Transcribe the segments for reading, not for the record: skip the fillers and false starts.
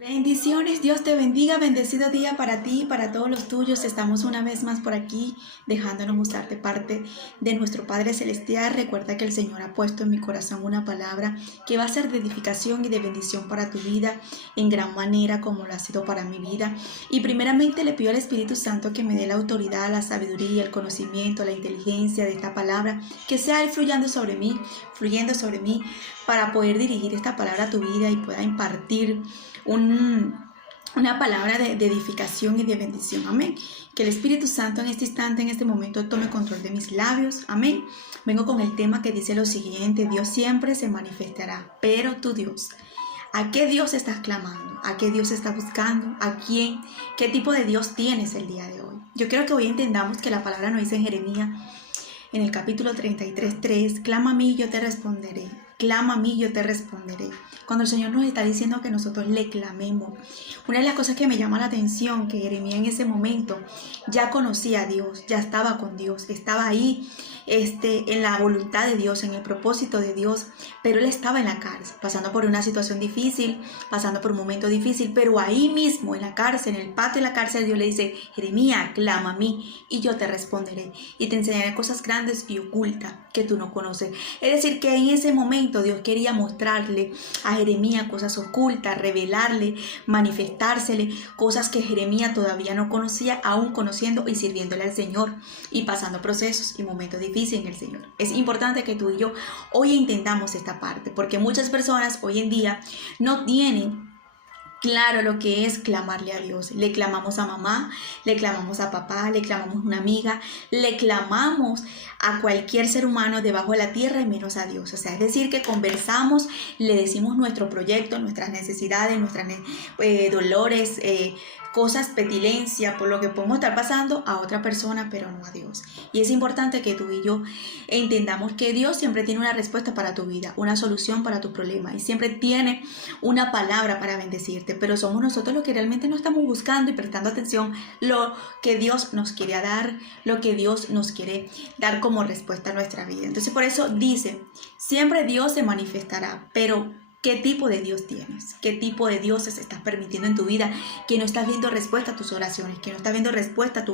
Bendiciones, Dios te bendiga, bendecido día para ti y para todos los tuyos. Estamos una vez más por aquí dejándonos gustar de parte de nuestro Padre Celestial. Recuerda que el Señor ha puesto en mi corazón una palabra que va a ser de edificación y de bendición para tu vida en gran manera como lo ha sido para mi vida. Y primeramente le pido al Espíritu Santo que me dé la autoridad, la sabiduría, el conocimiento, la inteligencia de esta palabra, que sea Él fluyendo sobre mí para poder dirigir esta palabra a tu vida y pueda impartir una palabra de edificación y de bendición. Amén. Que el Espíritu Santo en este instante, en este momento, tome control de mis labios. Amén. Vengo con el tema que dice lo siguiente: Dios siempre se manifestará, pero tu Dios. ¿A qué Dios estás clamando? ¿A qué Dios estás buscando? ¿A quién? ¿Qué tipo de Dios tienes el día de hoy? Yo quiero que hoy entendamos que la palabra nos dice en Jeremías, en el capítulo 33:3, clama a mí y yo te responderé. Clama a mí y yo te responderé. Cuando el Señor nos está diciendo que nosotros le clamemos, una de las cosas que me llama la atención, que Jeremías en ese momento ya conocía a Dios, ya estaba con Dios, estaba ahí en la voluntad de Dios, en el propósito de Dios, pero él estaba en la cárcel, pasando por una situación difícil, pasando por un momento difícil, pero ahí mismo en la cárcel, en el patio de la cárcel, Dios le dice: Jeremías, clama a mí y yo te responderé y te enseñaré cosas grandes y ocultas que tú no conoces. Es decir, que en ese momento Dios quería mostrarle a Jeremías cosas ocultas, revelarle, manifestársele cosas que Jeremías todavía no conocía, aún conociendo y sirviéndole al Señor y pasando procesos y momentos difíciles en el Señor. Es importante que tú y yo hoy entendamos esta parte, porque muchas personas hoy en día no tienen claro lo que es clamarle a Dios. Le clamamos a mamá, le clamamos a papá, le clamamos a una amiga, le clamamos a cualquier ser humano debajo de la tierra y menos a Dios. O sea, es decir, que conversamos, le decimos nuestro proyecto, nuestras necesidades, nuestros dolores, cosas, petilencia, por lo que podemos estar pasando a otra persona, pero no a Dios. Y es importante que tú y yo entendamos que Dios siempre tiene una respuesta para tu vida, una solución para tu problema, y siempre tiene una palabra para bendecirte, pero somos nosotros los que realmente no estamos buscando y prestando atención lo que Dios nos quiere dar, lo que Dios nos quiere dar como respuesta a nuestra vida. Entonces, por eso dice, siempre Dios se manifestará, pero ¿qué tipo de Dios tienes? ¿Qué tipo de dioses estás permitiendo en tu vida que no estás viendo respuesta a tus oraciones, que no estás viendo respuesta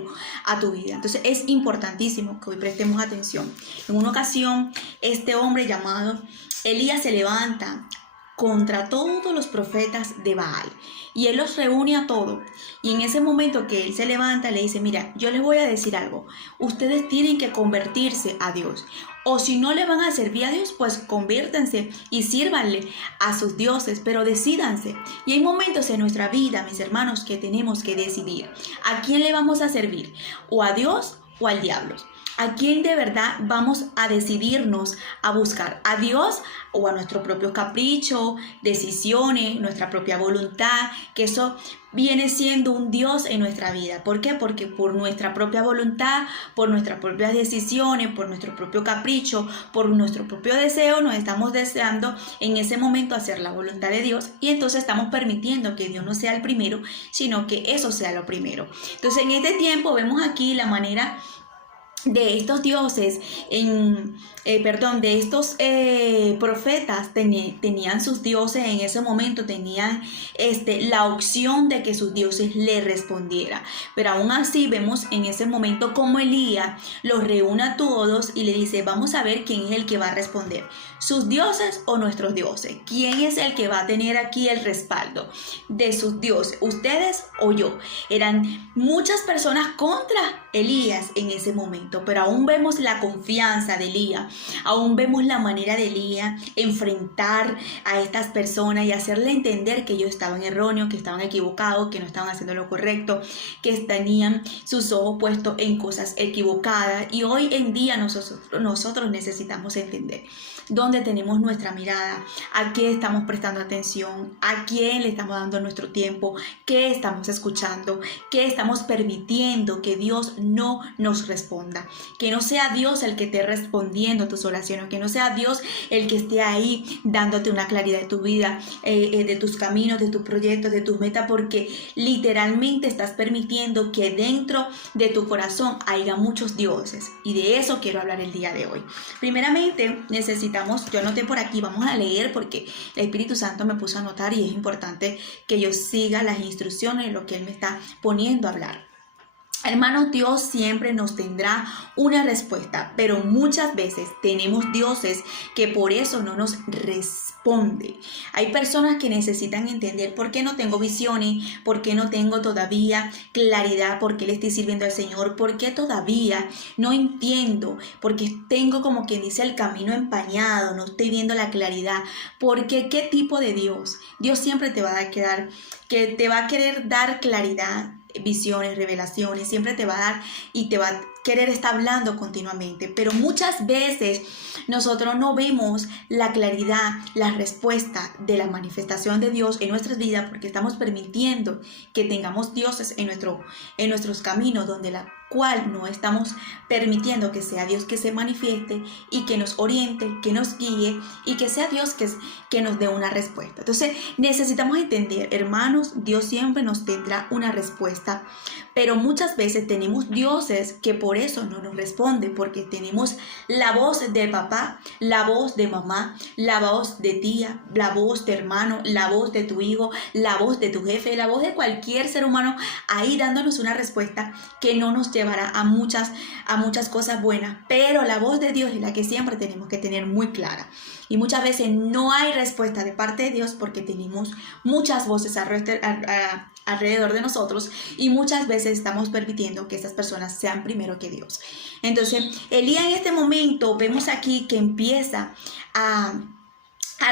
a tu vida? Entonces es importantísimo que hoy prestemos atención. En una ocasión, este hombre llamado Elías se levanta contra todos los profetas de Baal y él los reúne a todos, y en ese momento que él se levanta le dice: mira, yo les voy a decir algo, ustedes tienen que convertirse a Dios, o si no le van a servir a Dios, pues conviértanse y sírvanle a sus dioses, pero decídanse. Y hay momentos en nuestra vida, mis hermanos, que tenemos que decidir a quién le vamos a servir, o a Dios o al diablo. ¿A quién de verdad vamos a decidirnos a buscar? ¿A Dios o a nuestro propio capricho, decisiones, nuestra propia voluntad? Que eso viene siendo un Dios en nuestra vida. ¿Por qué? Porque por nuestra propia voluntad, por nuestras propias decisiones, por nuestro propio capricho, por nuestro propio deseo, nos estamos deseando en ese momento hacer la voluntad de Dios, y entonces estamos permitiendo que Dios no sea el primero, sino que eso sea lo primero. Entonces en este tiempo vemos aquí la manera de estos dioses, de estos profetas tenían sus dioses en ese momento, tenían la opción de que sus dioses le respondieran, pero aún así vemos en ese momento como Elías los reúne a todos y le dice: vamos a ver quién es el que va a responder, sus dioses o nuestros dioses, quién es el que va a tener aquí el respaldo de sus dioses, ustedes o yo. Eran muchas personas contra Elías en ese momento, pero aún vemos la confianza de Elías, aún vemos la manera de Elías enfrentar a estas personas y hacerle entender que ellos estaban erróneos, que estaban equivocados, que no estaban haciendo lo correcto, que tenían sus ojos puestos en cosas equivocadas. Y hoy en día nosotros necesitamos entender dónde tenemos nuestra mirada, a qué estamos prestando atención, a quién le estamos dando nuestro tiempo, qué estamos escuchando, qué estamos permitiendo que Dios no nos responda. Que no sea Dios el que esté respondiendo a tus oraciones, que no sea Dios el que esté ahí dándote una claridad de tu vida, de tus caminos, de tus proyectos, de tus metas, porque literalmente estás permitiendo que dentro de tu corazón haya muchos dioses, y de eso quiero hablar el día de hoy. Primeramente, necesitamos necesitamos, yo anoté por aquí, vamos a leer porque el Espíritu Santo me puso a anotar y es importante que yo siga las instrucciones, lo que Él me está poniendo a hablar. Hermanos, Dios siempre nos tendrá una respuesta, pero muchas veces tenemos dioses que por eso no nos responden. Hay personas que necesitan entender por qué no tengo visiones, por qué no tengo todavía claridad, por qué le estoy sirviendo al Señor, por qué todavía no entiendo, porque tengo como quien dice el camino empañado, no estoy viendo la claridad, porque qué tipo de Dios. Dios siempre te va a querer dar claridad, visiones, revelaciones, siempre te va a dar y te va a querer estar hablando continuamente, pero muchas veces nosotros no vemos la claridad, la respuesta de la manifestación de Dios en nuestras vidas porque estamos permitiendo que tengamos dioses en nuestros caminos, donde la cual no estamos permitiendo que sea Dios que se manifieste y que nos oriente, que nos guíe y que sea Dios que nos dé una respuesta. Entonces necesitamos entender, hermanos, Dios siempre nos tendrá una respuesta, pero muchas veces tenemos dioses que por eso no nos responden, porque tenemos la voz de papá, la voz de mamá, la voz de tía, la voz de hermano, la voz de tu hijo, la voz de tu jefe, la voz de cualquier ser humano ahí dándonos una respuesta que no nos llevará a muchas cosas buenas, pero la voz de Dios es la que siempre tenemos que tener muy clara. Y muchas veces no hay respuesta de parte de Dios porque tenemos muchas voces alrededor de nosotros y muchas veces estamos permitiendo que esas personas sean primero que Dios. Entonces, Elías en este momento vemos aquí que empieza a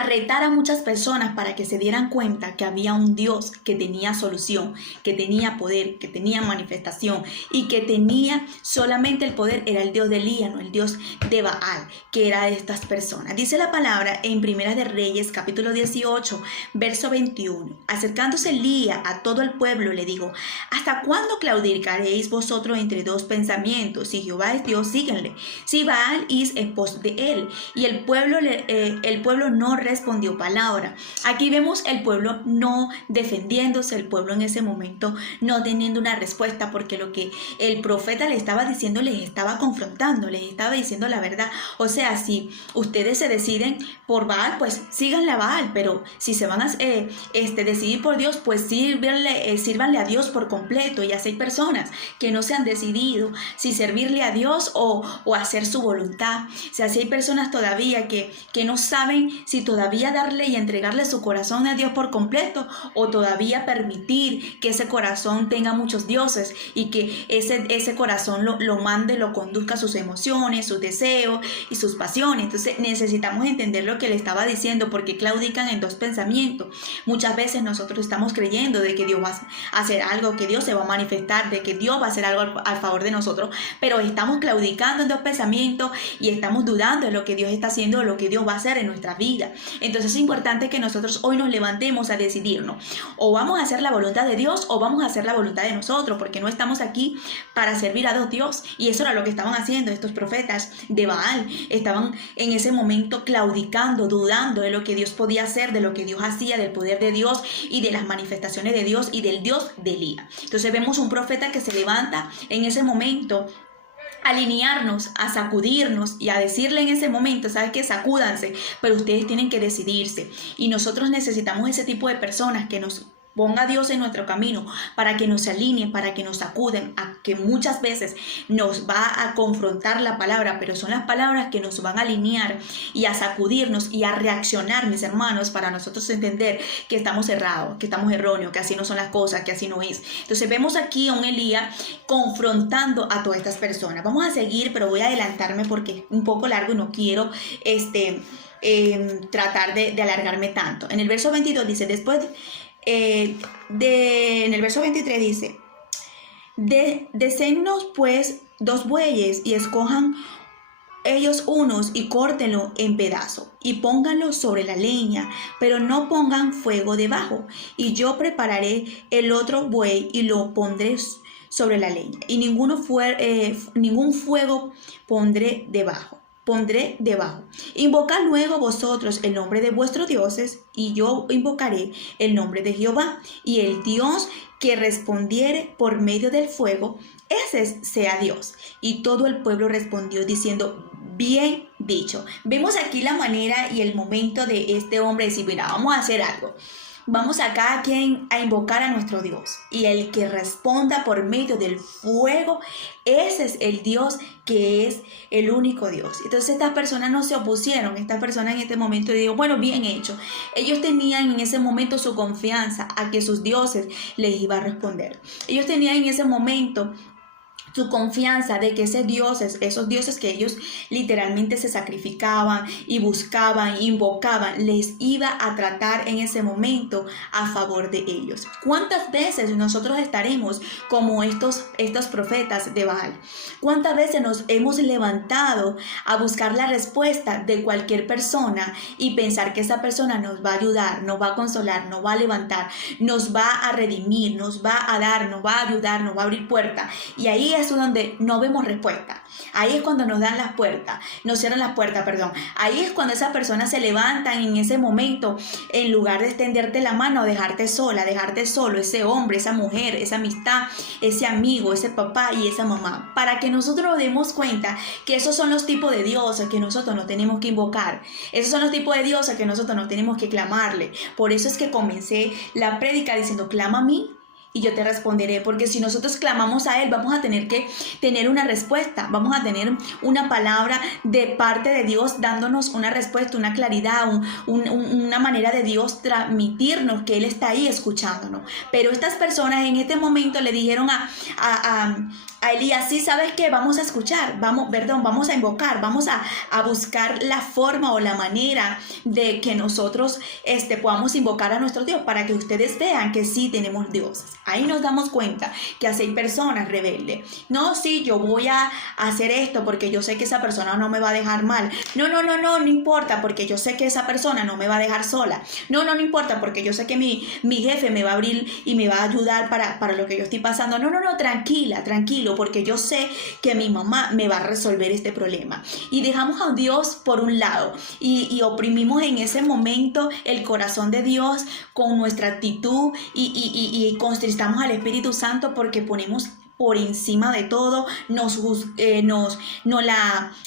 retar a muchas personas para que se dieran cuenta que había un Dios que tenía solución, que tenía poder, que tenía manifestación y que tenía solamente el poder, era el Dios de Elías, no el Dios de Baal, que era de estas personas. Dice la palabra en Primeras de Reyes, capítulo 18, verso 21. Acercándose Elías a todo el pueblo, le dijo: ¿hasta cuándo claudicaréis vosotros entre dos pensamientos? Si Jehová es Dios, síguenle. Si Baal es pos de él. Y el pueblo no respondió palabra. Aquí vemos el pueblo no defendiéndose, el pueblo en ese momento no teniendo una respuesta, porque lo que el profeta le estaba diciendo les estaba confrontando, les estaba diciendo la verdad. O sea, si ustedes se deciden por Baal, pues síganle a Baal, pero si se van a decidir por Dios, pues sírvanle a Dios por completo. Y así hay personas que no se han decidido si servirle a Dios o hacer su voluntad. O sea, así hay personas todavía que no saben si todavía darle y entregarle su corazón a Dios por completo o todavía permitir que ese corazón tenga muchos dioses y que ese corazón lo mande, lo conduzca a sus emociones, sus deseos y sus pasiones. Entonces necesitamos entender lo que le estaba diciendo, porque claudican en dos pensamientos. Muchas veces nosotros estamos creyendo de que Dios va a hacer algo, que Dios se va a manifestar, de que Dios va a hacer algo a favor de nosotros, pero estamos claudicando en dos pensamientos y estamos dudando de lo que Dios está haciendo, de lo que Dios va a hacer en nuestra vida. Entonces es importante que nosotros hoy nos levantemos a decidirnos: o vamos a hacer la voluntad de Dios o vamos a hacer la voluntad de nosotros, porque no estamos aquí para servir a dos Dios. Y eso era lo que estaban haciendo estos profetas de Baal. Estaban en ese momento claudicando, dudando de lo que Dios podía hacer, de lo que Dios hacía, del poder de Dios y de las manifestaciones de Dios y del Dios de Elías. Entonces vemos un profeta que se levanta en ese momento a alinearnos, a sacudirnos y a decirle en ese momento: ¿sabes qué? Sacúdanse, pero ustedes tienen que decidirse. Y nosotros necesitamos ese tipo de personas que nos ponga a Dios en nuestro camino, para que nos alineen, para que nos sacuden, a que muchas veces nos va a confrontar la palabra, pero son las palabras que nos van a alinear y a sacudirnos y a reaccionar, mis hermanos, para nosotros entender que estamos errados, que estamos erróneos, que así no son las cosas, que así no es. Entonces vemos aquí a un Elías confrontando a todas estas personas. Vamos a seguir, pero voy a adelantarme porque es un poco largo y no quiero tratar de alargarme tanto. En el verso 22 dice: después en el verso 23 dice: desénnos pues 2 bueyes y escojan ellos unos y córtenlo en pedazos y pónganlo sobre la leña, pero no pongan fuego debajo. Y yo prepararé el otro buey y lo pondré sobre la leña, y ningún fuego pondré debajo. Invocad luego vosotros el nombre de vuestros dioses, y yo invocaré el nombre de Jehová, y el Dios que respondiere por medio del fuego, ese sea Dios. Y todo el pueblo respondió diciendo: bien dicho. Vemos aquí la manera y el momento de este hombre de decir, mira, vamos a hacer algo. Vamos a cada quien a invocar a nuestro Dios, y el que responda por medio del fuego, ese es el Dios que es el único Dios. Entonces estas personas no se opusieron. Estas personas en este momento dijeron, bueno, bien hecho. Ellos tenían en ese momento su confianza a que sus dioses les iban a responder. Ellos tenían en ese momento su confianza de que esos dioses que ellos literalmente se sacrificaban y buscaban, invocaban, les iba a tratar en ese momento a favor de ellos. ¿Cuántas veces nosotros estaremos como estos profetas de Baal? ¿Cuántas veces nos hemos levantado a buscar la respuesta de cualquier persona y pensar que esa persona nos va a ayudar, nos va a consolar, nos va a levantar, nos va a redimir, nos va a dar, nos va a ayudar, nos va a abrir puertas? Y ahí es donde no vemos respuesta. Ahí es cuando nos dan las puertas, nos cierran las puertas, perdón. Ahí es cuando esas personas se levantan en ese momento, en lugar de extenderte la mano o dejarte sola, dejarte solo, ese hombre, esa mujer, esa amistad, ese amigo, ese papá y esa mamá. Para que nosotros nos demos cuenta que esos son los tipos de dioses que nosotros nos tenemos que invocar. Esos son los tipos de dioses que nosotros nos tenemos que clamarle. Por eso es que comencé la prédica diciendo, clama a mí y yo te responderé, porque si nosotros clamamos a Él, vamos a tener que tener una respuesta, vamos a tener una palabra de parte de Dios dándonos una respuesta, una claridad, una manera de Dios transmitirnos que Él está ahí escuchándonos. Pero estas personas en este momento le dijeron a Elías, sí, ¿sabes qué? Vamos a escuchar, vamos a invocar, vamos a buscar la forma o la manera de que nosotros podamos invocar a nuestro Dios para que ustedes vean que sí tenemos dioses. Ahí nos damos cuenta que hay personas rebeldes. No, sí, yo voy a hacer esto porque yo sé que esa persona no me va a dejar mal. No importa porque yo sé que esa persona no me va a dejar sola. No importa porque yo sé que mi jefe me va a abrir y me va a ayudar para lo que yo estoy pasando. No, tranquilo, porque yo sé que mi mamá me va a resolver este problema. Y dejamos a Dios por un lado y oprimimos en ese momento el corazón de Dios con nuestra actitud y contristamos al Espíritu Santo porque ponemos por encima de todo,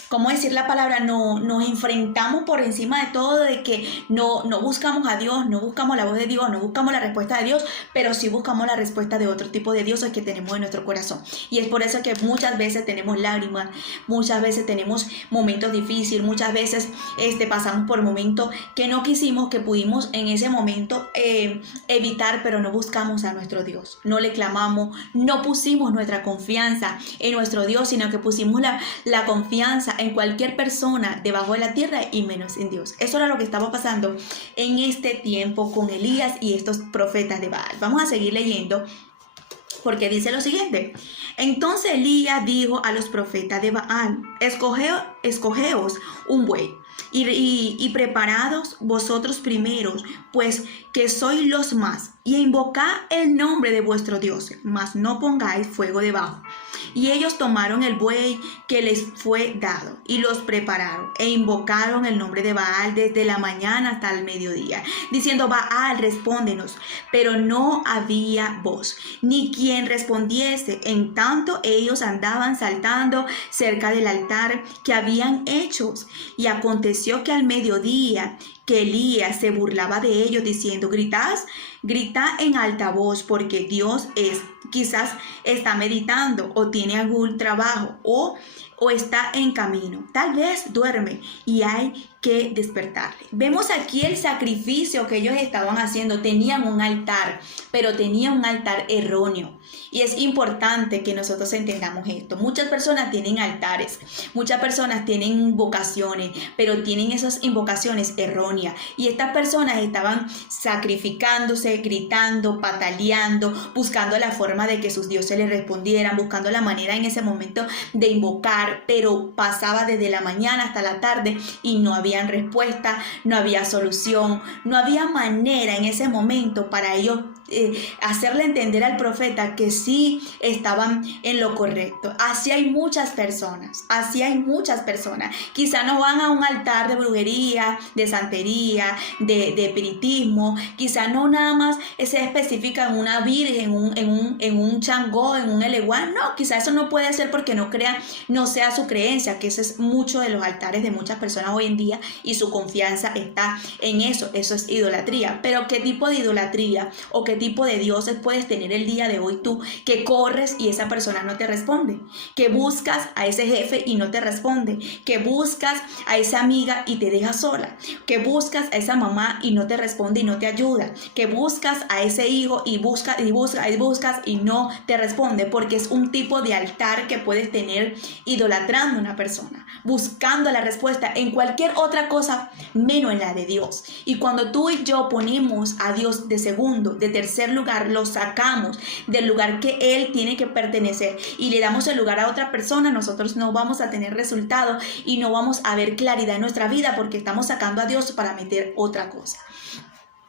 ¿cómo decir la palabra? Nos enfrentamos por encima de todo, de que no buscamos a Dios, no buscamos la voz de Dios, no buscamos la respuesta de Dios, pero sí buscamos la respuesta de otro tipo de dioses que tenemos en nuestro corazón. Y es por eso que muchas veces tenemos lágrimas, muchas veces tenemos momentos difíciles, muchas veces pasamos por momentos que no quisimos, que pudimos en ese momento evitar, pero no buscamos a nuestro Dios, no le clamamos, no pusimos nuestra confianza en nuestro Dios, sino que pusimos la confianza en cualquier persona debajo de la tierra y menos en Dios. Eso era lo que estaba pasando en este tiempo con Elías y estos profetas de Baal. Vamos a seguir leyendo porque dice lo siguiente. Entonces Elías dijo a los profetas de Baal, escogeos un buey y preparados vosotros primeros, pues que sois los más, y invocad el nombre de vuestro Dios, mas no pongáis fuego debajo. Y ellos tomaron el buey que les fue dado y los prepararon e invocaron el nombre de Baal desde la mañana hasta el mediodía, diciendo, Baal, respóndenos. Pero no había voz, ni quien respondiese. En tanto ellos andaban saltando cerca del altar que habían hecho. Y aconteció que al mediodía que Elías se burlaba de ellos diciendo, grita en alta voz, porque Dios quizás está meditando o tiene algún trabajo o está en camino, tal vez duerme y hay que despertarle. Vemos aquí el sacrificio que ellos estaban haciendo. Tenían un altar, pero tenían un altar erróneo. Y es importante que nosotros entendamos esto. Muchas personas tienen altares, muchas personas tienen invocaciones, pero tienen esas invocaciones erróneas. Y estas personas estaban sacrificándose, gritando, pataleando, buscando la forma de que sus dioses les respondieran, buscando la manera en ese momento de invocar, pero pasaba desde la mañana hasta la tarde y no había respuesta, no había solución, no había manera en ese momento para ellos hacerle entender al profeta que sí estaban en lo correcto. Así hay muchas personas, quizá no van a un altar de brujería, de santería, de espiritismo, quizá no nada más se especifica en una virgen, en un Changó, en un eleguán, no, quizá eso no puede ser porque no sea su creencia, que ese es mucho de los altares de muchas personas hoy en día y su confianza está en eso es idolatría. Pero ¿qué tipo de idolatría o qué tipo de dioses puedes tener el día de hoy tú, que corres y esa persona no te responde, que buscas a ese jefe y no te responde, que buscas a esa amiga y te deja sola, que buscas a esa mamá y no te responde y no te ayuda, que buscas a ese hijo y buscas y no te responde? Porque es un tipo de altar que puedes tener idolatrando a una persona, buscando la respuesta en cualquier otra cosa menos en la de Dios. Y cuando tú y yo ponemos a Dios de segundo, de tercer lugar, lo sacamos del lugar que Él tiene que pertenecer y le damos el lugar a otra persona, nosotros no vamos a tener resultado y no vamos a ver claridad en nuestra vida porque estamos sacando a Dios para meter otra cosa.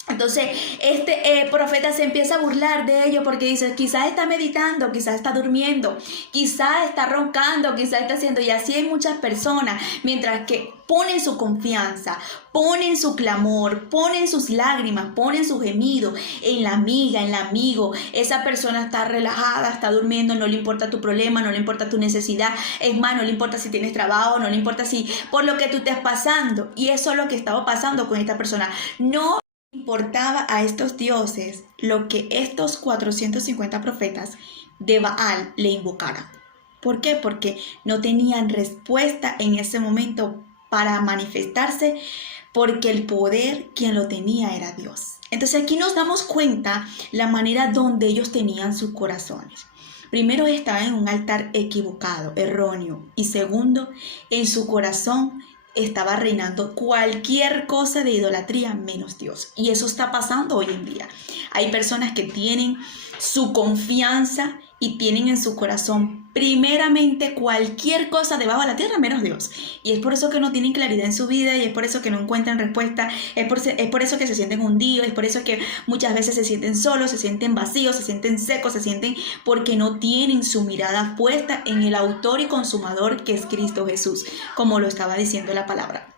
Entonces este profeta se empieza a burlar de ellos porque dice, quizás está meditando, quizás está durmiendo, quizás está roncando, quizás está haciendo, y así hay muchas personas, mientras que ponen su confianza, ponen su clamor, ponen sus lágrimas, ponen su gemido en la amiga, en el amigo. Esa persona está relajada, está durmiendo, no le importa tu problema, no le importa tu necesidad, es más, no le importa si tienes trabajo, no le importa si por lo que tú estés pasando. Y eso es lo que estaba pasando con esta persona. No importaba a estos dioses lo que estos 450 profetas de Baal le invocaran. ¿Por qué? Porque no tenían respuesta en ese momento para manifestarse, porque el poder quien lo tenía era Dios. Entonces aquí nos damos cuenta la manera donde ellos tenían sus corazones. Primero, estaban en un altar equivocado, erróneo, y segundo, en su corazón estaba reinando cualquier cosa de idolatría menos Dios. Y eso está pasando hoy en día. Hay personas que tienen su confianza y tienen en su corazón primeramente cualquier cosa debajo de la tierra menos Dios. Y es por eso que no tienen claridad en su vida y es por eso que no encuentran respuesta. Es por eso que se sienten hundidos, es por eso que muchas veces se sienten solos, se sienten vacíos, se sienten secos, se sienten porque no tienen su mirada puesta en el autor y consumador que es Cristo Jesús, como lo estaba diciendo la palabra.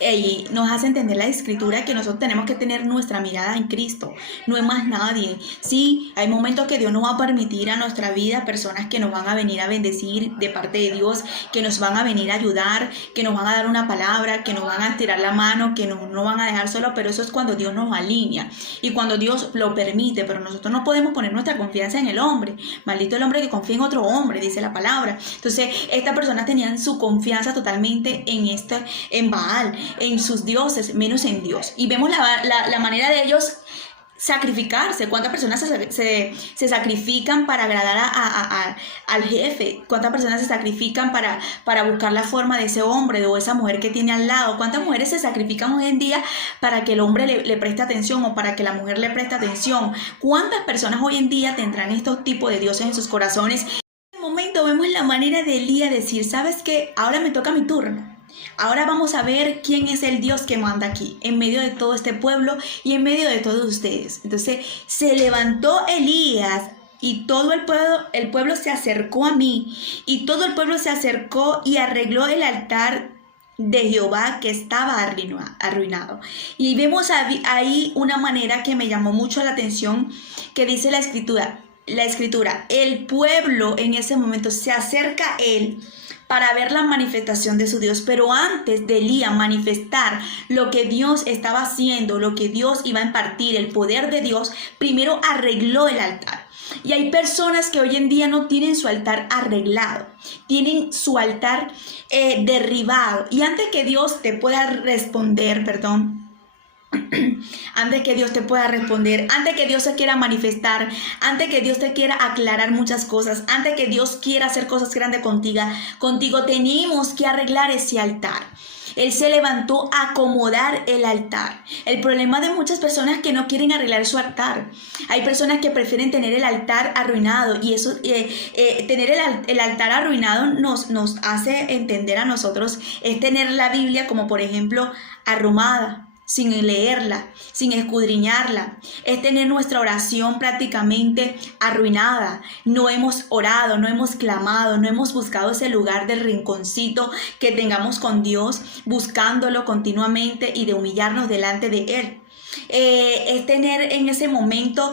Y nos hace entender la escritura que nosotros tenemos que tener nuestra mirada en Cristo, no en más nadie. Sí, hay momentos que Dios nos va a permitir a nuestra vida personas que nos van a venir a bendecir de parte de Dios, que nos van a venir a ayudar, que nos van a dar una palabra, que nos van a tirar la mano, que nos no van a dejar solos, pero eso es cuando Dios nos alinea y cuando Dios lo permite. Pero nosotros no podemos poner nuestra confianza en el hombre. Maldito el hombre que confía en otro hombre, dice la palabra. Entonces estas personas tenían su confianza totalmente en Baal, en sus dioses, menos en Dios. Y vemos la manera de ellos sacrificarse. ¿Cuántas personas se sacrifican para agradar al jefe? ¿Cuántas personas se sacrifican para buscar la forma de ese hombre o esa mujer que tiene al lado? ¿Cuántas mujeres se sacrifican hoy en día para que el hombre le preste atención o para que la mujer le preste atención? ¿Cuántas personas hoy en día tendrán estos tipos de dioses en sus corazones? En este momento vemos la manera de Elías decir, ¿sabes qué? Ahora me toca mi turno. Ahora vamos a ver quién es el Dios que manda aquí, en medio de todo este pueblo y en medio de todos ustedes. Entonces se levantó Elías y todo el pueblo se acercó a mí, y todo el pueblo se acercó y arregló el altar de Jehová que estaba arruinado. Y vemos ahí una manera que me llamó mucho la atención, que dice la escritura, el pueblo en ese momento se acerca a él para ver la manifestación de su Dios. Pero antes de Elías manifestar lo que Dios estaba haciendo, lo que Dios iba a impartir, el poder de Dios, primero arregló el altar. Y hay personas que hoy en día no tienen su altar arreglado, tienen su altar derribado. Y antes que Dios te pueda responder, antes que Dios te pueda responder, antes que Dios se quiera manifestar, antes que Dios te quiera aclarar muchas cosas, antes que Dios quiera hacer cosas grandes contigo, tenemos que arreglar ese altar. Él se levantó a acomodar el altar. El problema de muchas personas es que no quieren arreglar su altar. Hay personas que prefieren tener el altar arruinado, y eso, tener el altar arruinado nos hace entender a nosotros, es tener la Biblia como por ejemplo arrumada, sin leerla, sin escudriñarla. Es tener nuestra oración prácticamente arruinada. No hemos orado, no hemos clamado, no hemos buscado ese lugar del rinconcito que tengamos con Dios, buscándolo continuamente y de humillarnos delante de Él. Es tener en ese momento,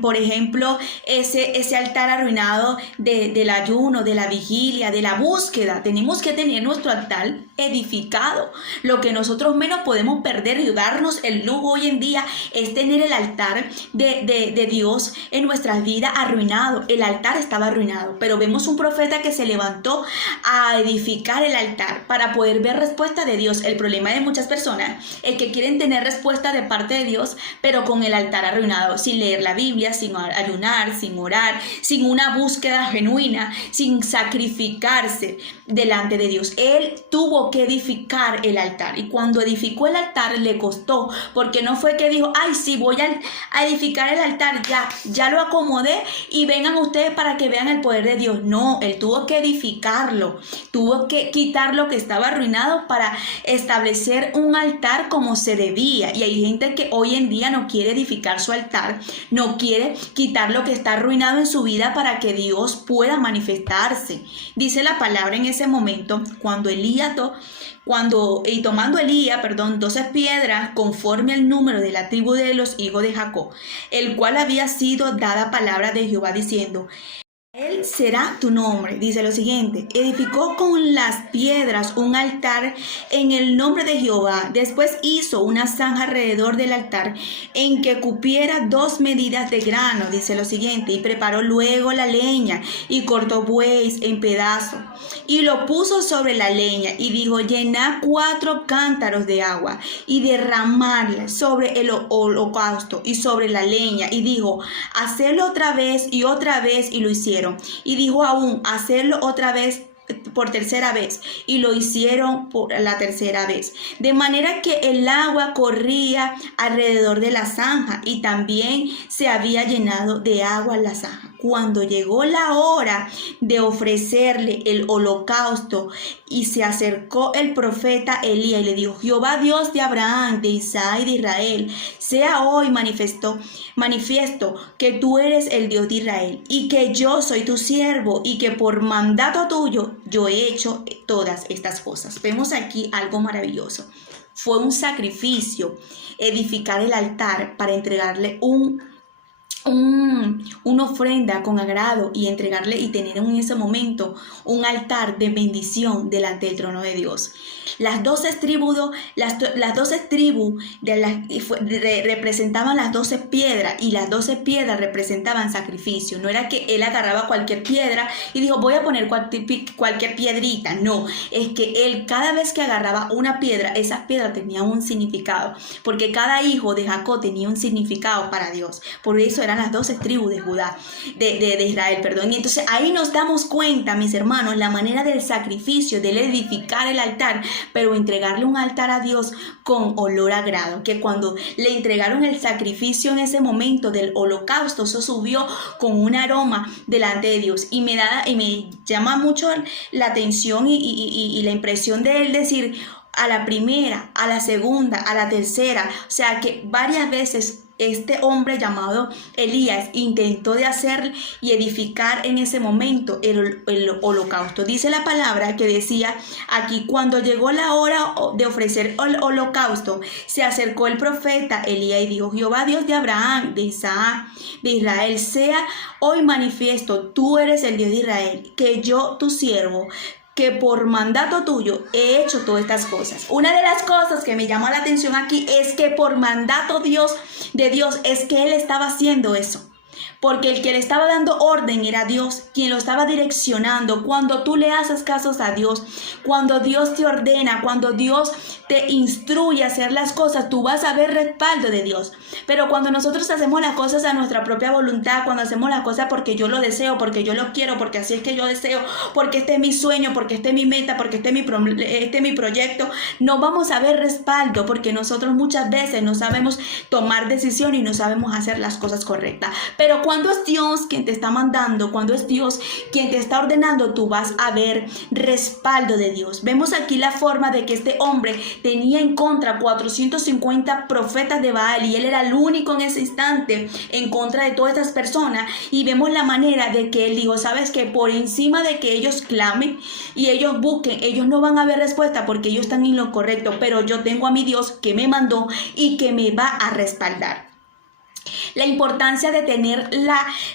por ejemplo, ese altar arruinado del ayuno, de la vigilia, de la búsqueda. Tenemos que tener nuestro altar edificado. Lo que nosotros menos podemos perder y darnos el lujo hoy en día es tener el altar de Dios en nuestras vidas arruinado. El altar estaba arruinado, pero vemos un profeta que se levantó a edificar el altar para poder ver respuesta de Dios. El problema de muchas personas es que quieren tener respuesta de parte de Dios, pero con el altar arruinado, sin leer la Biblia, sin ayunar, sin orar, sin una búsqueda genuina, sin sacrificarse delante de Dios. Él tuvo que edificar el altar, y cuando edificó el altar le costó, porque no fue que dijo, ay sí, voy a edificar el altar, ya lo acomodé y vengan ustedes para que vean el poder de Dios. No, él tuvo que edificarlo, tuvo que quitar lo que estaba arruinado para establecer un altar como se debía. Y hay gente que hoy en día no quiere edificar su altar, no quiere quitar lo que está arruinado en su vida para que Dios pueda manifestarse. Dice la palabra en ese momento, tomando Elías, 12 piedras conforme al número de la tribu de los hijos de Jacob, el cual había sido dada palabra de Jehová diciendo, Él será tu nombre. Dice lo siguiente: edificó con las piedras un altar en el nombre de Jehová. Después hizo una zanja alrededor del altar en que cupiera 2 medidas de grano. Dice lo siguiente: y preparó luego la leña y cortó bueyes en pedazos y lo puso sobre la leña y dijo: llenad 4 cántaros de agua y derramadla sobre el holocausto y sobre la leña. Y dijo: hacedlo otra vez, y lo hicieron. Y dijo aún: hacerlo otra vez por tercera vez, y lo hicieron por la tercera vez, de manera que el agua corría alrededor de la zanja, y también se había llenado de agua la zanja. Cuando llegó la hora de ofrecerle el holocausto, y se acercó el profeta Elías y le dijo: Jehová Dios de Abraham, de Isaac y de Israel, sea hoy manifiesto que tú eres el Dios de Israel, y que yo soy tu siervo, y que por mandato tuyo yo he hecho todas estas cosas. Vemos aquí algo maravilloso. Fue un sacrificio edificar el altar para entregarle una ofrenda con agrado, y entregarle y tener en ese momento un altar de bendición delante del trono de Dios. Las 12 tribus representaban las 12 piedras, y las 12 piedras representaban sacrificio. No era que él agarraba cualquier piedra y dijo: voy a poner cualquier piedrita. No, es que él, cada vez que agarraba una piedra, esas piedras tenían un significado, porque cada hijo de Jacob tenía un significado para Dios. Por eso eran las 12 tribus de Judá, de Israel, Y entonces ahí nos damos cuenta, mis hermanos, la manera del sacrificio, del edificar el altar, pero entregarle un altar a Dios con olor a grado, que cuando le entregaron el sacrificio en ese momento del holocausto, eso subió con un aroma delante de Dios. Y me llama mucho la atención y la impresión de él decir: a la primera, a la segunda, a la tercera. O sea que varias veces este hombre llamado Elías intentó de hacer y edificar en ese momento el holocausto. Dice la palabra que decía aquí: cuando llegó la hora de ofrecer el holocausto, se acercó el profeta Elías y dijo: Jehová Dios de Abraham, de Isaac, de Israel, sea hoy manifiesto, tú eres el Dios de Israel, que yo, tu siervo, que por mandato tuyo he hecho todas estas cosas. Una de las cosas que me llama la atención aquí es que por mandato de Dios es que él estaba haciendo eso. Porque el que le estaba dando orden era Dios, quien lo estaba direccionando. Cuando tú le haces casos a Dios, cuando Dios te ordena, cuando Dios te instruye a hacer las cosas, tú vas a ver respaldo de Dios. Pero cuando nosotros hacemos las cosas a nuestra propia voluntad, cuando hacemos las cosas porque yo lo deseo, porque yo lo quiero, porque así es que yo deseo, porque este es mi sueño, porque este es mi meta, porque este es mi proyecto, no vamos a ver respaldo, porque nosotros muchas veces no sabemos tomar decisiones y no sabemos hacer las cosas correctas. Pero cuando es Dios quien te está mandando, cuando es Dios quien te está ordenando, tú vas a ver respaldo de Dios. Vemos aquí la forma de que este hombre tenía en contra 450 profetas de Baal y él era el único en ese instante en contra de todas estas personas, y vemos la manera de que él dijo, sabes que por encima de que ellos clamen y ellos busquen, ellos no van a ver respuesta porque ellos están en lo correcto, pero yo tengo a mi Dios que me mandó y que me va a respaldar. La importancia de tener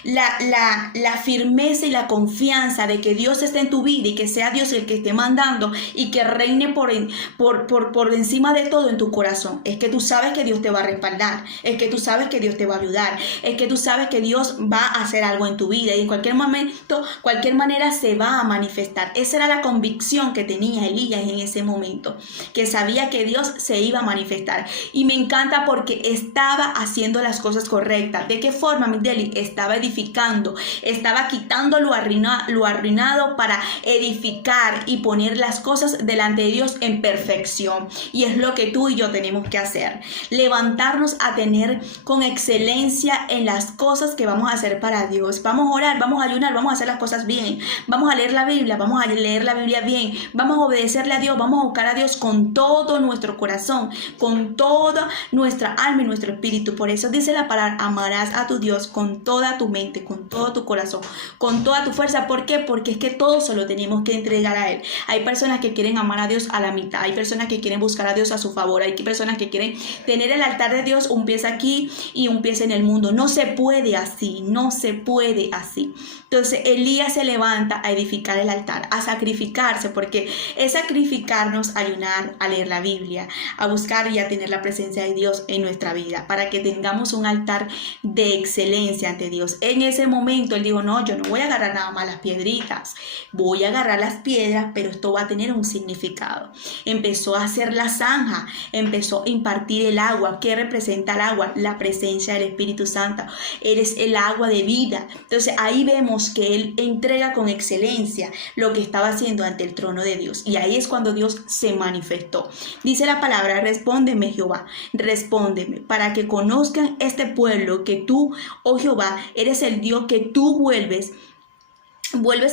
la firmeza y la confianza de que Dios esté en tu vida y que sea Dios el que esté mandando y que reine por encima de todo en tu corazón. Es que tú sabes que Dios te va a respaldar, es que tú sabes que Dios te va a ayudar, es que tú sabes que Dios va a hacer algo en tu vida y en cualquier momento, cualquier manera se va a manifestar. Esa era la convicción que tenía Elías en ese momento, que sabía que Dios se iba a manifestar. Y me encanta porque estaba haciendo las cosas correcta. ¿De qué forma, Migdeli? Estaba edificando, estaba quitando lo arruinado para edificar y poner las cosas delante de Dios en perfección. Y es lo que tú y yo tenemos que hacer, levantarnos a tener con excelencia en las cosas que vamos a hacer para Dios. Vamos a orar, vamos a ayunar, vamos a hacer las cosas bien, vamos a leer la Biblia, vamos a leer la Biblia bien, vamos a obedecerle a Dios, vamos a buscar a Dios con todo nuestro corazón, con toda nuestra alma y nuestro espíritu. Por eso dice la palabra, amarás a tu Dios con toda tu mente, con todo tu corazón, con toda tu fuerza. ¿Por qué? Porque es que todo se lo tenemos que entregar a Él. Hay personas que quieren amar a Dios a la mitad, hay personas que quieren buscar a Dios a su favor, hay personas que quieren tener el altar de Dios un pie aquí y un pie en el mundo. No se puede así, no se puede así. Entonces Elías se levanta a edificar el altar, a sacrificarse, porque es sacrificarnos, a ayunar, a leer la Biblia, a buscar y a tener la presencia de Dios en nuestra vida, para que tengamos un altar de excelencia ante Dios. En ese momento él dijo, no, yo no voy a agarrar nada más las piedritas, voy a agarrar las piedras, pero esto va a tener un significado. Empezó a hacer la zanja, empezó a impartir el agua. ¿Qué representa el agua? La presencia del Espíritu Santo. Eres el agua de vida. Entonces ahí vemos que él entrega con excelencia lo que estaba haciendo ante el trono de Dios, y ahí es cuando Dios se manifestó. Dice la palabra, respóndeme Jehová, respóndeme, para que conozcan este pueblo que tú, oh Jehová, eres el Dios que tú vuelves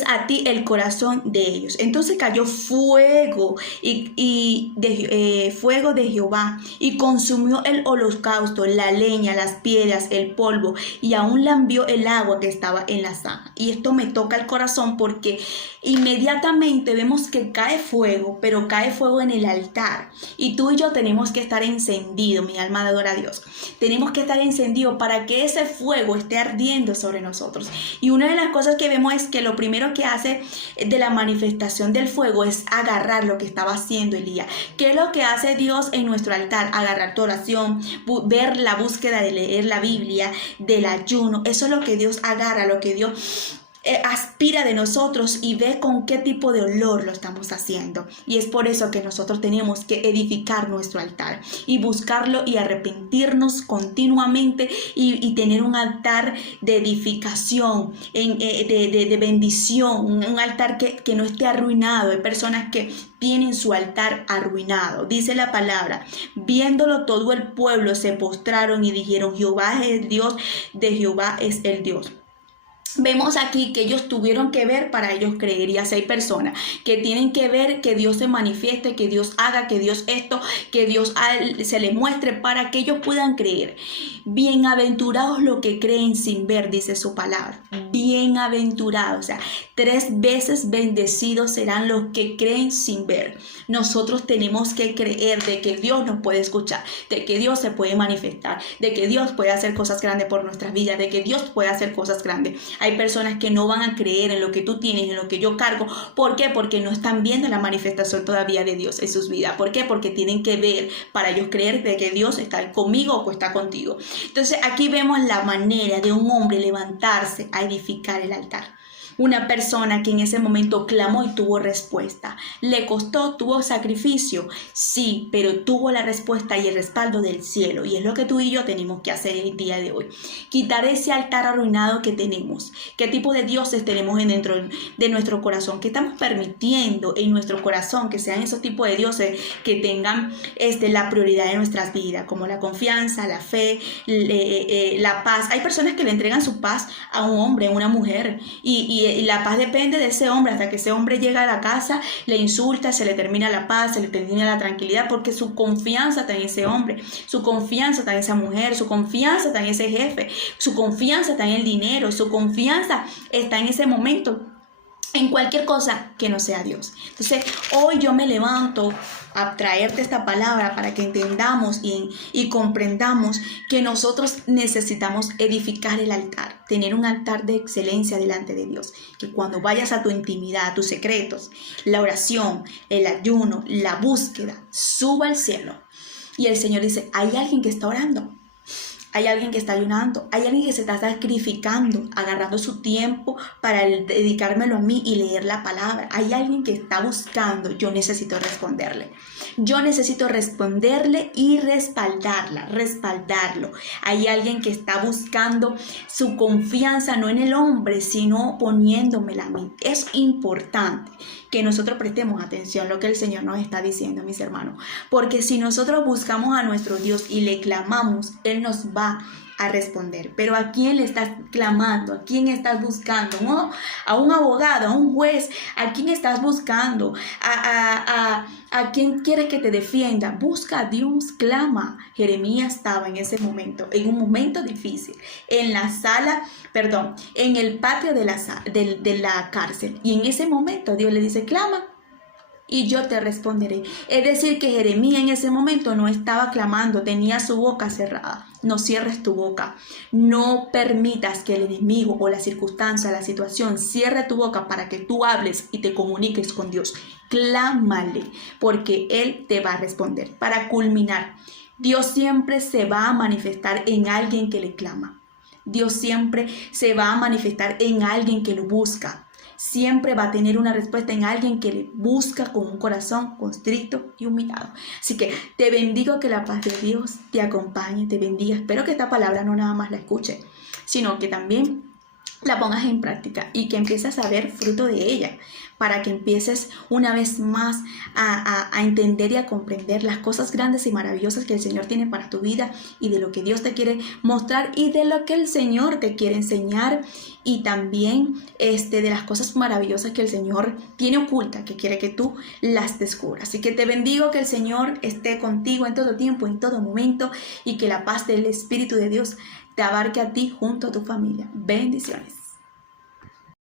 a ti el corazón de ellos. Entonces cayó fuego fuego de Jehová y consumió el holocausto, la leña, las piedras, el polvo, y aún lambió el agua que estaba en la zanja. Y esto me toca el corazón porque inmediatamente vemos que cae fuego, pero cae fuego en el altar, y tú y yo tenemos que estar encendidos. Mi alma adora a Dios, tenemos que estar encendidos para que ese fuego esté ardiendo sobre nosotros. Y una de las cosas que vemos es que lo primero que hace de la manifestación del fuego es agarrar lo que estaba haciendo Elías. ¿Qué es lo que hace Dios en nuestro altar? Agarrar tu oración, ver la búsqueda de leer la Biblia, del ayuno. Eso es lo que Dios agarra, lo que Dios aspira de nosotros, y ve con qué tipo de olor lo estamos haciendo. Y es por eso que nosotros tenemos que edificar nuestro altar y buscarlo y arrepentirnos continuamente y tener un altar de edificación, de bendición, un altar que no esté arruinado. Hay personas que tienen su altar arruinado. Dice la palabra, viéndolo todo el pueblo se postraron y dijeron, Jehová es el Dios, de Jehová es el Dios. Vemos aquí que ellos tuvieron que ver para ellos creer, y así hay personas que tienen que ver que Dios se manifieste, que Dios haga, que Dios que Dios se les muestre para que ellos puedan creer. Bienaventurados los que creen sin ver, dice su palabra. Bienaventurados, o sea, 3 veces bendecidos serán los que creen sin ver. Nosotros tenemos que creer de que Dios nos puede escuchar, de que Dios se puede manifestar, de que Dios puede hacer cosas grandes por nuestras vidas, de que Dios puede hacer cosas grandes. Hay personas que no van a creer en lo que tú tienes, en lo que yo cargo. ¿Por qué? Porque no están viendo la manifestación todavía de Dios en sus vidas. ¿Por qué? Porque tienen que ver para ellos creer de que Dios está conmigo o está contigo. Entonces aquí vemos la manera de un hombre levantarse a edificar el altar. Una persona que en ese momento clamó y tuvo respuesta. Le costó, tuvo sacrificio, sí, pero tuvo la respuesta y el respaldo del cielo. Y es lo que tú y yo tenemos que hacer el día de hoy. Quitar ese altar arruinado que tenemos. ¿Qué tipo de dioses tenemos dentro de nuestro corazón? ¿Qué estamos permitiendo en nuestro corazón que sean esos tipos de dioses que tengan la prioridad de nuestras vidas? Como la confianza, la fe, la paz. Hay personas que le entregan su paz a un hombre, a una mujer. Y la paz depende de ese hombre. Hasta que ese hombre llega a la casa, le insulta, se le termina la paz, se le termina la tranquilidad, porque su confianza está en ese hombre, su confianza está en esa mujer, su confianza está en ese jefe, su confianza está en el dinero, su confianza está en ese momento, en cualquier cosa que no sea Dios. Entonces, hoy yo me levanto a traerte esta palabra para que entendamos y comprendamos que nosotros necesitamos edificar el altar, tener un altar de excelencia delante de Dios. Que cuando vayas a tu intimidad, a tus secretos, la oración, el ayuno, la búsqueda, suba al cielo. Y el Señor dice, hay alguien que está orando. Hay alguien que está ayunando, hay alguien que se está sacrificando, agarrando su tiempo para dedicármelo a mí y leer la palabra. Hay alguien que está buscando, yo necesito responderle. Yo necesito responderle y respaldarlo. Hay alguien que está buscando su confianza no en el hombre, sino poniéndomela a mí. Es importante que nosotros prestemos atención a lo que el Señor nos está diciendo, mis hermanos. Porque si nosotros buscamos a nuestro Dios y le clamamos, Él nos va a responder. Pero ¿a quién le estás clamando? ¿A quién estás buscando? ¿No? ¿A un abogado? ¿A un juez? ¿A quién estás buscando? ¿A quién quieres que te defienda? Busca a Dios, clama. Jeremías estaba en ese momento, en un momento difícil, en el patio de la cárcel. Y en ese momento Dios le dice, clama y yo te responderé. Es decir, que Jeremías en ese momento no estaba clamando, tenía su boca cerrada. No cierres tu boca. No permitas que el enemigo o la circunstancia, la situación cierre tu boca para que tú hables y te comuniques con Dios. Clámale, porque Él te va a responder. Para culminar, Dios siempre se va a manifestar en alguien que le clama. Dios siempre se va a manifestar en alguien que lo busca. Siempre va a tener una respuesta en alguien que le busca con un corazón constrito y humillado. Así que te bendigo, que la paz de Dios te acompañe, te bendiga. Espero que esta palabra no nada más la escuches, sino que también la pongas en práctica y que empieces a ver fruto de ella, para que empieces una vez más a entender y a comprender las cosas grandes y maravillosas que el Señor tiene para tu vida, y de lo que Dios te quiere mostrar y de lo que el Señor te quiere enseñar, y también de las cosas maravillosas que el Señor tiene oculta, que quiere que tú las descubras. Así que te bendigo, que el Señor esté contigo en todo tiempo, en todo momento, y que la paz del Espíritu de Dios te abarque a ti junto a tu familia. Bendiciones.